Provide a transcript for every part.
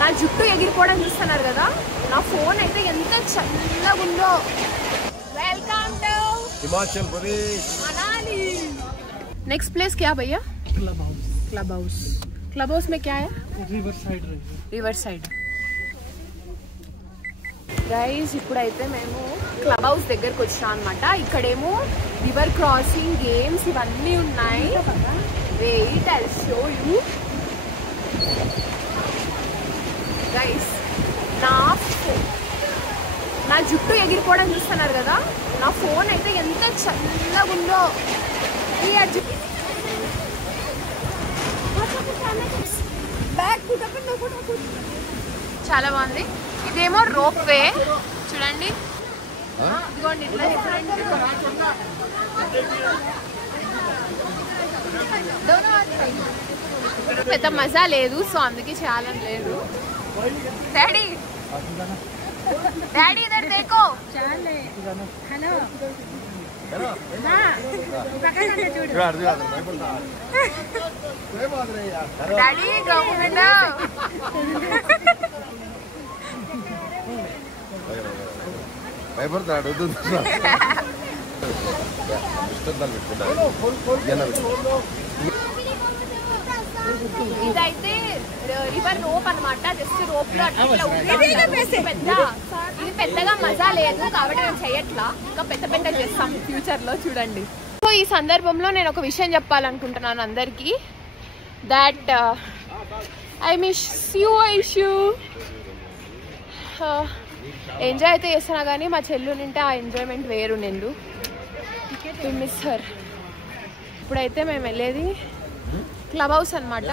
నా జుట్టు ఎగిరిపోవడం చూస్తున్నారు కదా, నా ఫోన్ అయితే ఎంత చల్లగా ఉందో. Welcome to Himachal Pradesh Manali. Next place क्या भैया? Club house. Club house, club house में क्या है? River side river side. Guys ఇప్పుడైతే మేము క్లబ్ హౌస్ దగ్గరకు వచ్చాం అనమాట. ఇక్కడేమో రివర్ క్రాసింగ్ గేమ్స్ ఇవన్నీ ఉన్నాయి. Wait I show you guys. నా జుట్టు ఎగిరిపోవడం చూస్తున్నారు కదా, నా ఫోన్ అయితే ఎంత చల్లగా ఉందో. చాలా బాగుంది. ఇదేమో రోప్ వే చూడండి, ఇదిగోండి ఇట్లా డిఫరెంట్. పెద్ద మజా లేదు, సో అందుకే చాలా లేదు. డాడీ డాడీ ఇద్దరు దేకో. హలో డాడీ గవర్నమెంట్ భయపడతాడు. ఇదైతే రివర్ రోప్ అనమాట. జస్ట్ రోప్ లో ఇది పెద్దగా మజా లేదు కాబట్టి మేము చెయ్యట్లా. ఇంకా పెద్ద పెద్ద చేస్తాం ఫ్యూచర్ లో, చూడండి. సో ఈ సందర్భంలో నేను ఒక విషయం చెప్పాలనుకుంటున్నాను అందరికి. That I miss you Aishu. Enjoy అయితే చేస్తున్నా కానీ మా చెల్లు నింటే ఆ ఎంజాయ్మెంట్ వేరు. నేను మిస్ హర్. ఇప్పుడైతే మేము వెళ్ళేది క్లబ్ హౌస్ అనమాట.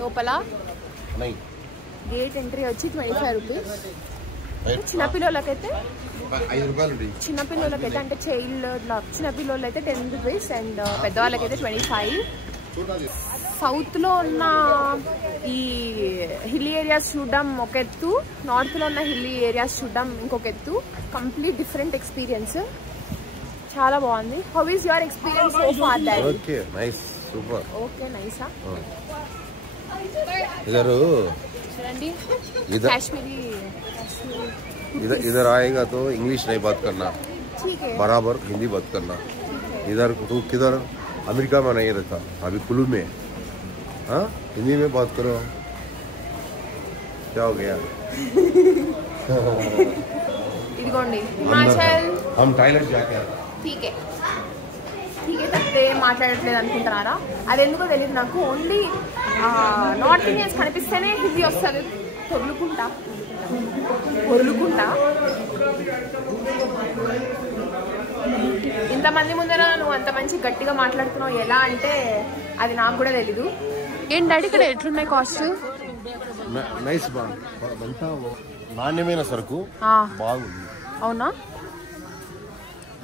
లోపల గేట్ ఎంట్రీ వచ్చి 25 రూపీస్. చిన్నపిల్లలకైతే అంటే చైల్డ్ చిన్నపిల్లలు అయితే 10 రూపీస్ అండ్ పెద్దవాళ్ళకైతే 25. సౌత్లో ఉన్న ఈ హిల్లీ ఏరియాస్ చూడడం ఒక ఎత్తు, నార్త్లో ఉన్న హిల్లీ ఏరియాస్ చూడడం ఇంకొక ఎత్తు. Complete different experience. చాలా బాగుంది. How is your experience so far? Okay nice super. Okay నైసా. इधर చూడండి కాశ్మీరీ. इधर आएगा तो इंग्लिश नहीं बात करना, ठीक है बराबर हिंदी बात करना. इधर तू किधर अमेरिका में नहीं रहता, अभी कुल्लू में. हाँ हिंदी में बात करो. क्या हो गया? ఇదిగోండి హిమాచల్. हम थाईलैंड जाके ठीक है తప్పితే ఏం మాట్లాడట్లేదు అనుకుంటున్నారా? అది ఎందుకో తెలియదు నాకు. ఓన్లీ నార్త్ ఇండియన్స్ కనిపిస్తేనే హిందీ వస్తుంది. పొర్లుకుంటా ఇంతమంది ముందర నువ్వు అంత మంచి గట్టిగా మాట్లాడుతున్నావు ఎలా అంటే అది నాకు కూడా తెలీదు. ఏంటి డాడీ ఇక్కడ ఎట్లున్నాయి కాస్ట్? నైస్ అంతా నాణ్యమైన సరుకు బాగుంది. అవునా?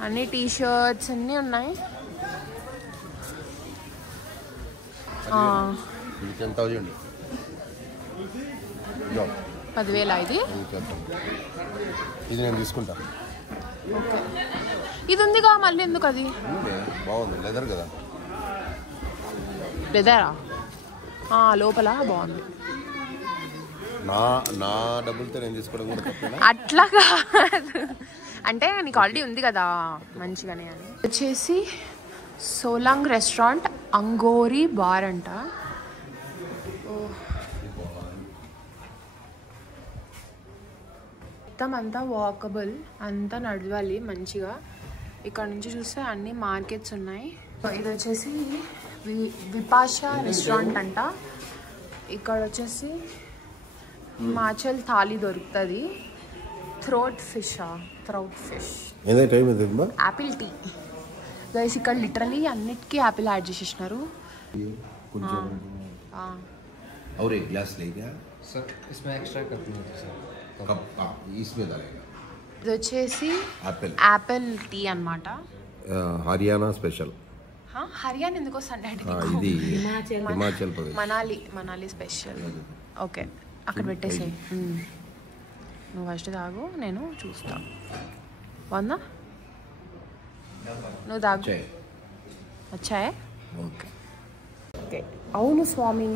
అన్ని టీ షర్ట్స్ అన్నీ ఉన్నాయి. 10,000 10,000 ఇది. ఇది నేను తీసుకుంటా. ఓకే ఇది ఉందిగా మళ్ళీ ఎందుకు? అది బాగుంది, లెదర్ కదా. లెదరా? లోపల బాగుంది. నా డబ్బులతో నేను తీసుకోవడం కూడా తప్పేనా? అట్లా కాదు, అంటే నీకు ఆల్రెడీ ఉంది కదా మంచిగానే అని. వచ్చేసి సోలాంగ్ రెస్టారెంట్ అంగోరీ బార్ అంట. మొత్తం అంతా వాకబుల్, అంతా నడవాలి మంచిగా. ఇక్కడ నుంచి చూస్తే అన్ని మార్కెట్స్ ఉన్నాయి. ఇది వచ్చేసి విపాషా రెస్టారెంట్ అంట. ఇక్కడ వచ్చేసి హిమాచల్ థాలీ దొరుకుతుంది. Trout fish apple tea guys. ఇక్కడ లిటరలీ అన్నిటికీ యాపిల్ యాడ్ చేసేసినారు. और एक ग्लास ले गया सर, इसमें एक्स्ट्रा कप नहीं होता सर. कप इसमें डालेगा. ఇది వచ్చేసి యాపిల్ టీ అన్నమాట. హర్యానా స్పెషల్. హర్యానా ఎందుకు వస్తాండి? ఇది హిమాచల్ ప్రదేశ్ మనాలి స్పెషల్. ఓకే అక్కడ పెట్టేసి నువ్వు ఫస్ట్ తాగు, నేను చూస్తా. బాగుందా? నువ్వు తాగు. వచ్చాయే? ఓకే. అవును స్వామి,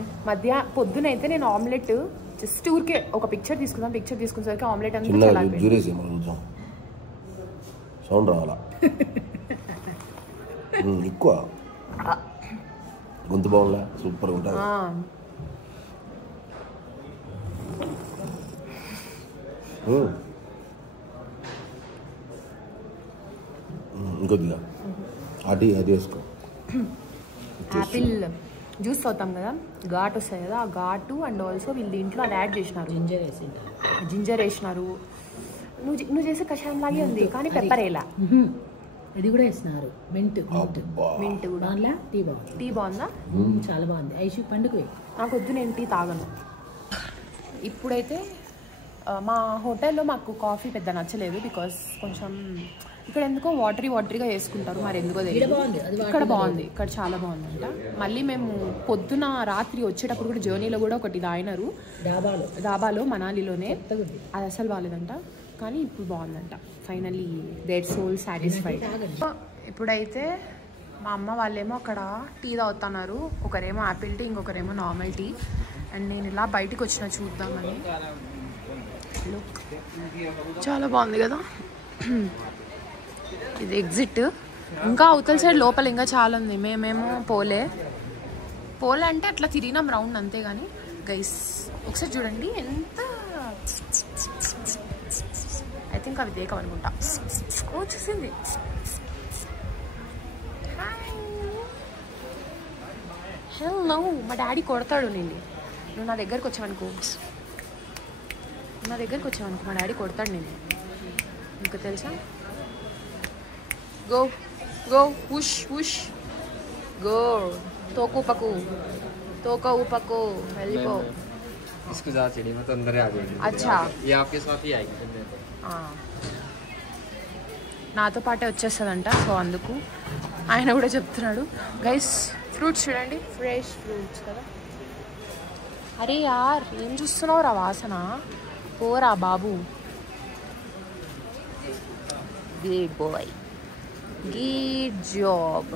పొద్దునైతే నేను ఆమ్లెట్ జస్ట్ ఊరికే ఒక పిక్చర్ తీసుకుందాం. పిక్చర్ తీసుకునేసరికి ఆమ్లెట్ అంతా చిన్నగా చల్లారిపోయింది. జూరేసి మనం చూద్దాం. సౌండ్ రావాలా ఎక్కువ గొంతు బాగుందా? సూపర్గా ఉంటుంది. ఇంకొద్దిగా అది వేసుకో. యాపిల్ జ్యూస్ అవుతాం కదా, ఘాట్ వస్తాయి కదా, ఆ ఘాటు అండ్ ఆల్సో వీళ్ళు దీంట్లో అది యాడ్ చేసినారు. జింజర్ వేసినారు. నువ్వు చేసే కషాయం లాగే ఉంది కానీ పెప్పర్ వేలా. అది కూడా వేసినారు. మింట్ కూడా. టీ బాగుందా? చాలా బాగుంది. ఐషు పండుగ నాకు వద్దు, నేను టీ తాగను. ఇప్పుడైతే మా హోటల్లో మాకు కాఫీ పెద్ద నచ్చలేదు. బికాస్ కొంచెం ఇక్కడ ఎందుకో వాటరీగా వేసుకుంటారు, మరి ఎందుకో తెలియదు. ఇక్కడ బాగుంది, ఇక్కడ చాలా బాగుందంట. మళ్ళీ మేము పొద్దున రాత్రి వచ్చేటప్పుడు కూడా జర్నీలో కూడా ఒకటి తాగినారు డాబాలో మనాలిలోనే. అది అసలు బాగాలేదంట, కానీ ఇప్పుడు బాగుందంట. Finally their soul satisfied. ఇప్పుడైతే మా అమ్మ వాళ్ళేమో అక్కడ టీ తాగుతున్నారు. ఒకరేమో యాపిల్ టీ, ఇంకొకరేమో నార్మల్ టీ. అండ్ నేను ఇలా బయటికి వచ్చిన చూద్దామని. లుక్ చాలా బాగుంది కదా. ఇది ఎగ్జిట్. ఇంకా అవతల సైడ్ లోపల ఇంకా చాలా ఉంది. మేమేమో పోలే అంటే అట్లా తిరిగినాం రౌండ్ అంతే. కానీ గైస్ ఒకసారి చూడండి ఎంత, ఐ థింక్ అవి దేకం అనుకుంటా. వచ్చేసింది. హలో, మా డాడీ కొడతాడు నిన్ను. నువ్వు నా దగ్గరకు వచ్చావనుకో మా డాడీ కొడతాడు నేను. నీకు తెలుసా? గో గో ఉష్ ఉష్ గో. తోక ఊపకు వెళ్ళిపో. इसको जा चढ़ी मैं तो अंदर ही आ जाएगी. अच्छा, ये आपके साथ ही आएगी. నాతో పాటే వచ్చేస్తుందంట. సో అందుకు ఆయన కూడా చెప్తున్నాడు. గైస్ ఫ్రూట్స్ చూడండి, ఫ్రెష్ ఫ్రూట్స్ కదా. అరే యార్, ఏం చూస్తున్నావు రా వాసన? పోరా బాబు. Good boy, good job.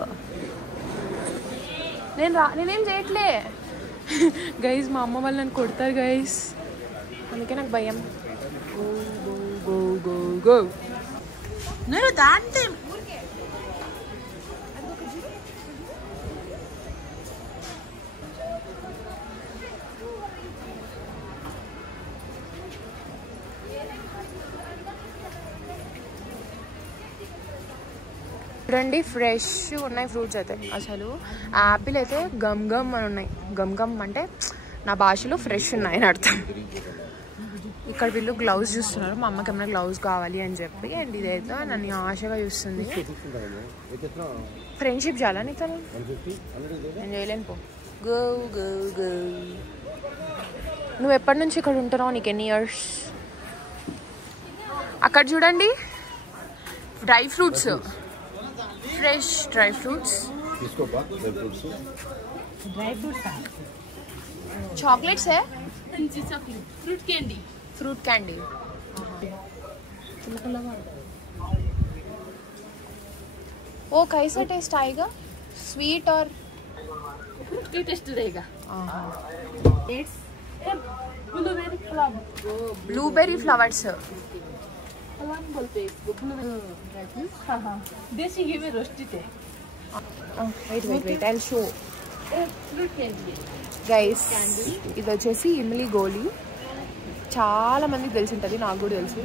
నేనేం చేయట్లే గైస్. మా అమ్మ వాళ్ళు నన్ను కొడతారు గైస్, అందుకే నాకు భయం. Go go go go go. నేను దాంతే చూడండి, ఫ్రెష్ ఉన్నాయి ఫ్రూట్స్ అయితే. అసలు యాపిల్ అయితే గమ్ గమ్ అని ఉన్నాయి. గమ్ గమ్ అంటే నా భాషలో ఫ్రెష్ ఉన్నాయి అని అర్థం. ఇక్కడ వీళ్ళు గ్లౌజ్ చూస్తున్నారు. మా అమ్మకి ఏమైనా గ్లౌజ్ కావాలి అని చెప్పి. అండ్ ఇదైతే నన్ను ఆశగా చూస్తుంది. ఫ్రెండ్షిప్ చాలా నీతో నేను చేయలేను. పో గో గో గో. నువ్వు ఎప్పటి నుంచి ఇక్కడ ఉంటున్నావు? నీకు ఎన్ని ఇయర్స్? అక్కడ చూడండి, dry fruits, fresh dry fruits. Chocolates है, फ्रूट कैंडी. वो कैसा टेस्ट आएगा? स्वीट और फ्रूट का टेस्ट रहेगा. ब्लूबेरी फ्लावर्स बोलते देसी घी में रोस्टेड है. Wait I'll show. గైస్ ఇది వచ్చేసి ఇమ్లీ గోలీ. చాలా మందికి తెలిసి ఉంటుంది, నాకు కూడా తెలుసు.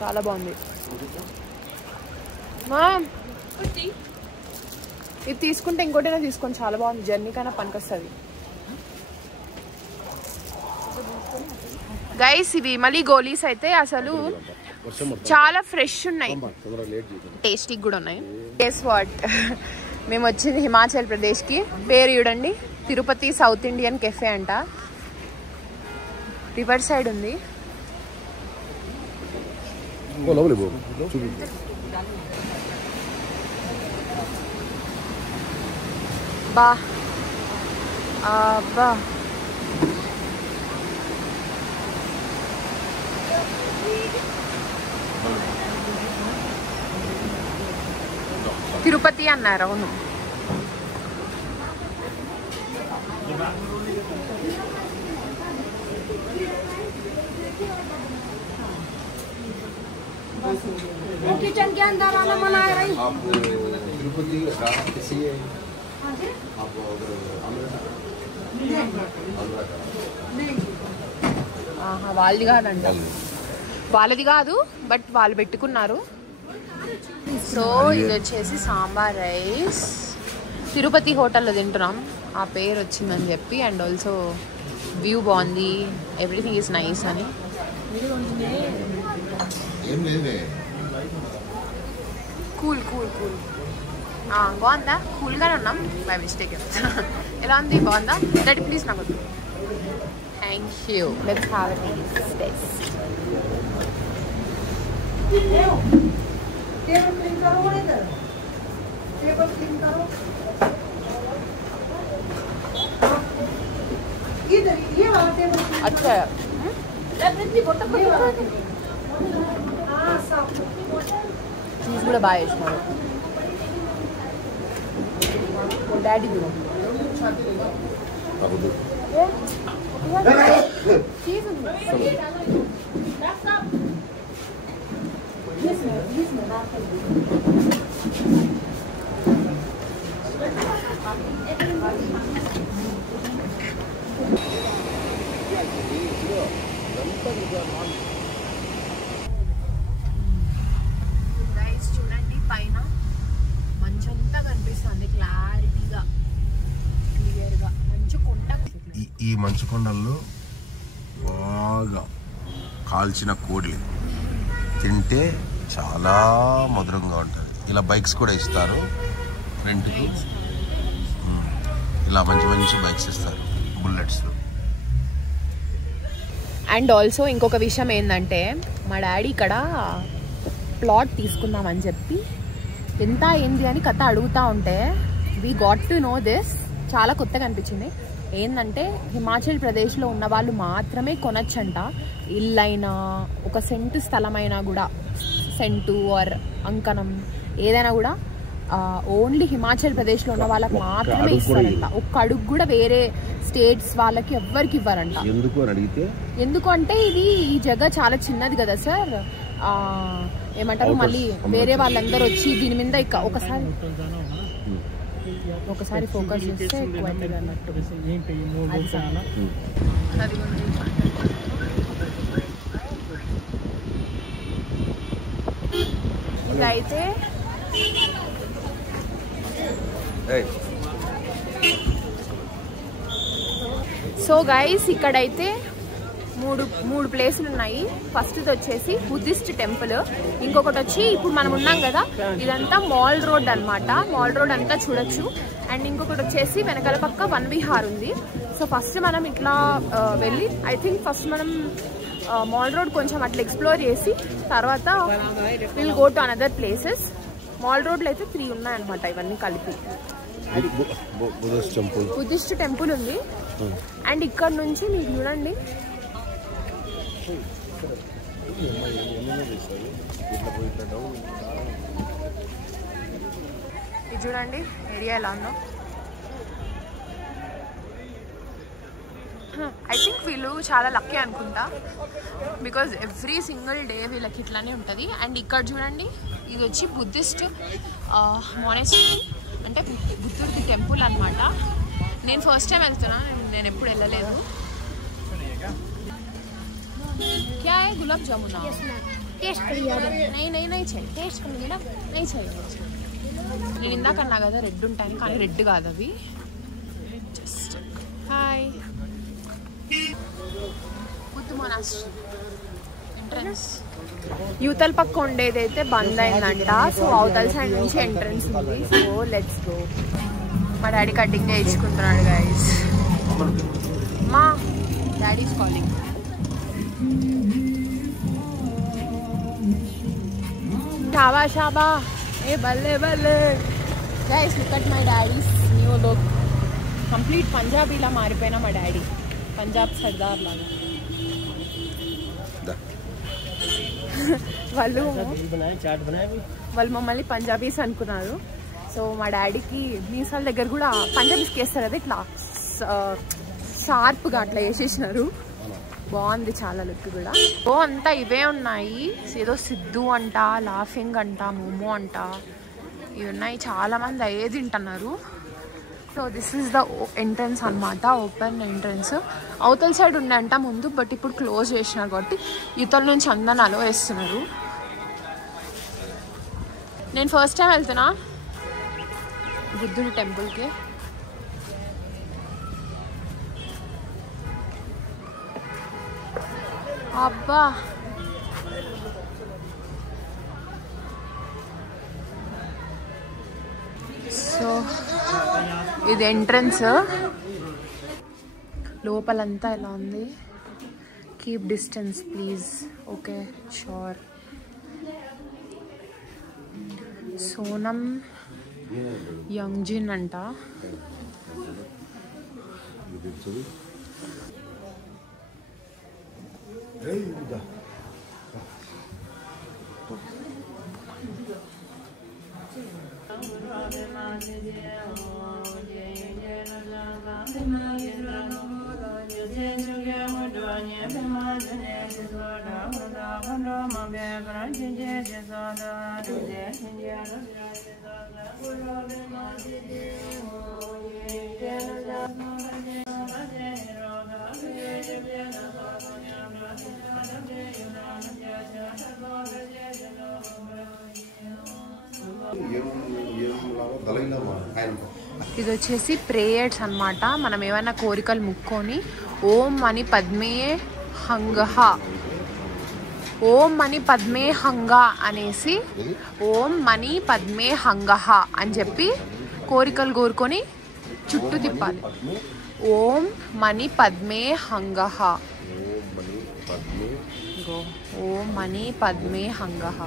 చాలా బాగుంది. ఇది తీసుకుంటే ఇంకోటైనా తీసుకోండి, చాలా బాగుంది. జర్నీకైనా పనికొస్తుంది. గైస్ ఇవి మళ్ళీ గోలీస్ అయితే అసలు చాలా ఫ్రెష్ ఉన్నాయి, టేస్టీ కూడా ఉన్నాయి. గెస్ వాట్, మేము వచ్చింది హిమాచల్ ప్రదేశ్కి. పేరు చూడండి, తిరుపతి సౌత్ ఇండియన్ కెఫే అంట. రివర్ సైడ్ ఉంది. బా అబ్బా తిరుపతి అన్నారు. అవును. किचन के अंदर आना मना है भाई. आप तिरुपति किसी आप వాళ్ళది కాదంట, వాళ్ళది కాదు, బట్ వాళ్ళు పెట్టుకున్నారు. సో ఇది వచ్చేసి సాంబార్ రైస్. తిరుపతి హోటల్లో తింటున్నాం, ఆ పేరు వచ్చిందని చెప్పి. అండ్ ఆల్సో వ్యూ బాగుంది, ఎవ్రీథింగ్ ఈజ్ నైస్ అని. కూల్ కూల్ కూల్ బాగుందా? కూల్గానే ఉన్నాం బై మిస్టేక్. ఎలా ఉంది? బాగుందా? దట్ ప్లీజ్ నాకు. Thank you. Let's have a taste. अच्छा చీజ్ కూడా బాగా వేసినారు. డాడీ చీజ్ ఉంది. గైస్ చూడండి, పైన మంచంతా కనిపిస్తుంది క్లారిటీగా, క్లియర్గా. మంచు కొండ. ఈ మంచు కొండల్లో బాగా కాల్చిన కోడి తింటే చాలా మధురంగా ఉంటుంది. ఇలా బైక్స్ కూడా ఇస్తారు రెంట్కి. ఇలా మంచి మంచి బైక్స్ ఇస్తారు, బుల్లెట్స్. అండ్ ఆల్సో ఇంకొక విషయం ఏంటంటే, మా డాడీ ఇక్కడ ప్లాట్ తీసుకుందామని చెప్పి ఎంత ఏంది అని కథ అడుగుతూ ఉంటే we got to know this. చాలా కొత్తగా అనిపించింది. ఏంటంటే హిమాచల్ ప్రదేశ్లో ఉన్న వాళ్ళు మాత్రమే కొనచ్చంట. ఇల్లైనా ఒక సెంటు స్థలమైనా కూడా, సెంటు ఆర్ అంకణం ఏదైనా కూడా ఓన్లీ హిమాచల్ ప్రదేశ్లో ఉన్న వాళ్ళకి మాత్రమే ఇస్తారంట. ఒక్క అడుగు కూడా వేరే స్టేట్స్ వాళ్ళకి ఎవ్వరికి ఇవ్వరంట. ఎందుకు అంటే ఇది ఈ జగ చాలా చిన్నది కదా సార్, ఏమంటారు, మళ్ళీ వేరే వాళ్ళందరూ వచ్చి దీని మీద ఒకసారి ఫోకస్ చేస్తే ఇదైతే సో గైస్ ఇక్కడైతే మూడు ప్లేసులు ఉన్నాయి. ఫస్ట్ వచ్చేసి బుద్ధిస్ట్ టెంపుల్, ఇంకొకటి వచ్చి ఇప్పుడు మనం ఉన్నాం కదా ఇదంతా మాల్ రోడ్ అనమాట. మాల్ రోడ్ అంతా చూడొచ్చు. అండ్ ఇంకొకటి వచ్చేసి వెనకాల పక్క వన్ విహార్ ఉంది. సో ఫస్ట్ మనం ఇట్లా వెళ్ళి, ఐ థింక్ ఫస్ట్ మనం మాల్ రోడ్ కొంచెం అట్లా ఎక్స్ప్లోర్ చేసి తర్వాత will go to another places. Mall రోడ్లో అయితే 3 ఉన్నాయన్నమాట, ఇవన్నీ కలిపి. బుద్ధిస్ట్ టెంపుల్ ఉంది. అండ్ ఇక్కడ నుంచి మీరు చూడండి, ఇది చూడండి ఏరియా ఎలా ఉందో. ఐ థింక్ వీళ్ళు చాలా లక్కీ అనుకుంటా, బికాజ్ ఎవ్రీ సింగిల్ డే వీళ్ళకి ఇట్లానే ఉంటుంది. అండ్ ఇక్కడ చూడండి, ఇది వచ్చి బుద్ధిస్ట్ మోనెస్ట్రీ, అంటే బుద్ధుడికి టెంపుల్ అనమాట. నేను ఫస్ట్ టైం వెళ్తున్నా, నేను ఎప్పుడు వెళ్ళలేదు. क्या है? गुलाब जामुन टेस्ट नहीं चाहिए. टेस्ट नहीं चाहिए. నేను ఇందాక అన్నా కదా రెడ్ ఉంటాయి, కానీ రెడ్ కాదు అవి. Just hi. Buddha monastery entrance యూతల పక్క ఉండేదైతే బంద్ అయిందంట. సో అవతల సైడ్ నుంచి ఎంట్రన్స్ ఉంది. So let's go. మా డాడీ కటింగ్ చేయించుకుంటున్నాడు గైస్. మా డాడీ ఈస్ కాలింగ్. शाबा शाबा ए बल्ले बल्ले guys look at my daddy's new look. Complete Punjabi ला मारिపోయినా మా డాడీ, పంజాబ్ సర్దార్ లాగా. వాళ్ళు మమ్మల్ని పంజాబీస్ అనుకున్నారు. సో మా డాడీకి మీసాల దగ్గర కూడా పంజాబీస్కి వేస్తారు కదా ఇట్లా షార్ప్గా అట్లా వేసేసినారు. బాగుంది చాలా లుక్ కూడా. ఓ అంతా ఇవే ఉన్నాయి. ఏదో సిద్ధు అంట, లాఫింగ్ అంట, మోమో అంట ఇవి ఉన్నాయి. చాలామంది అయ్యే తింటున్నారు. So this is the entrance అనమాట, ఓపెన్ ఎంట్రన్స్. అవతల సైడ్ ఉండంట ముందు, బట్ ఇప్పుడు క్లోజ్ చేసినారు కాబట్టి యువతల నుంచి అందరిని అలో వేస్తున్నారు. నేను ఫస్ట్ టైం వెళ్తున్నా బుద్ధుడి టెంపుల్కి. అబ్బా సో ఇది ఎంట్రన్స్. లోపలంతా ఎలా ఉంది? Keep distance please. Okay sure. Sonam Yangjin అంట. ఇది వచ్చేసి ప్రేయర్స్ అన్నమాట. మనం ఏమైనా కోరికలు ముక్కొని ఓం అని పద్మే హంగహ, ఓం మణి పద్మే హంగ అనేసి ఓం మణి పద్మే హంగహ అని చెప్పి కోరికలు కోరుకొని చుట్టూ తిప్పాలి. ఓం మణి పద్మే హంగహ, ఓం మణి పద్మే హంగహ.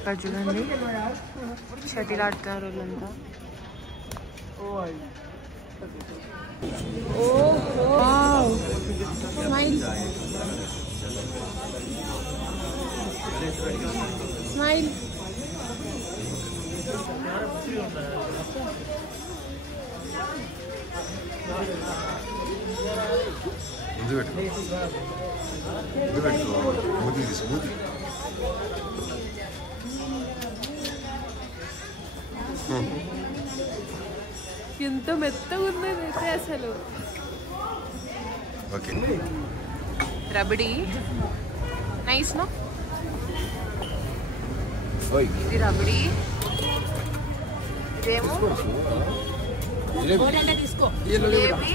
ఇక్కడ చూడండి షటిల్ ఆడుతున్నారు వాళ్ళంతా. Smile smile. ఎంత మెత్తగా ఉందైతే అసలు. Rabri nice no. ఇది రబడి, ఇదేమో జిలేబీ,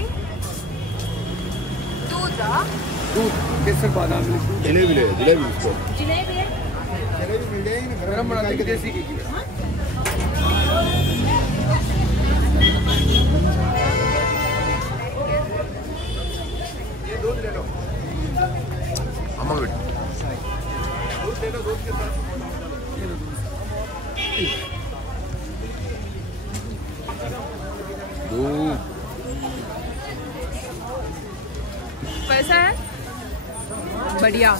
दूधा दूध केसर बादाम जलेबी ले जलेबी उसको जिलेबी है जलेबी मिल जाएगी ना गरम बनाते हैं देसी घी की ये दूध ले लो अम्मा बेटा दूध ले लो दूध के साथ दूध कैसा है? बढ़िया.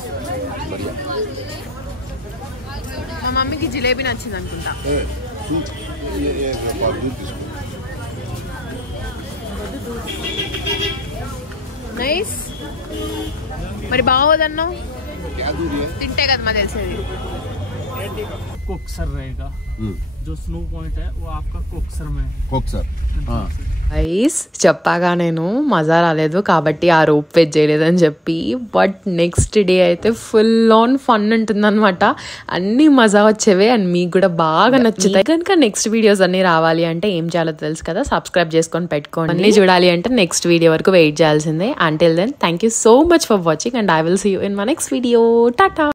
మా మమ్మీకి జిలేబీ నచ్చింది అనుకుంటా. నైస్. మరి బాగోదన్నా తింటే కదా మా తెలిసేది. कोक्सर रहेगा जो स्नो पॉइंट है वो आपका कोक्सर में कोक्सर ఐస్ చెప్పాగా నేను మజా రాలేదు కాబట్టి ఆ రోప్ వే చేయలేదని చెప్పి. బట్ నెక్స్ట్ డే అయితే ఫుల్ ఆన్ ఫన్ ఉంటుందన్నమాట. అన్ని మజా వచ్చేవే అండ్ మీకు కూడా బాగా నచ్చుతాయి. కనుక నెక్స్ట్ వీడియోస్ అన్ని రావాలి అంటే ఏం చేయాలో తెలుసు కదా, సబ్స్క్రైబ్ చేసుకొని పెట్టుకోండి. అన్ని చూడాలి అంటే నెక్స్ట్ వీడియో వరకు వెయిట్ చేయాల్సిందే. Until then thank you so much for watching and I will see you in my next video. Tata.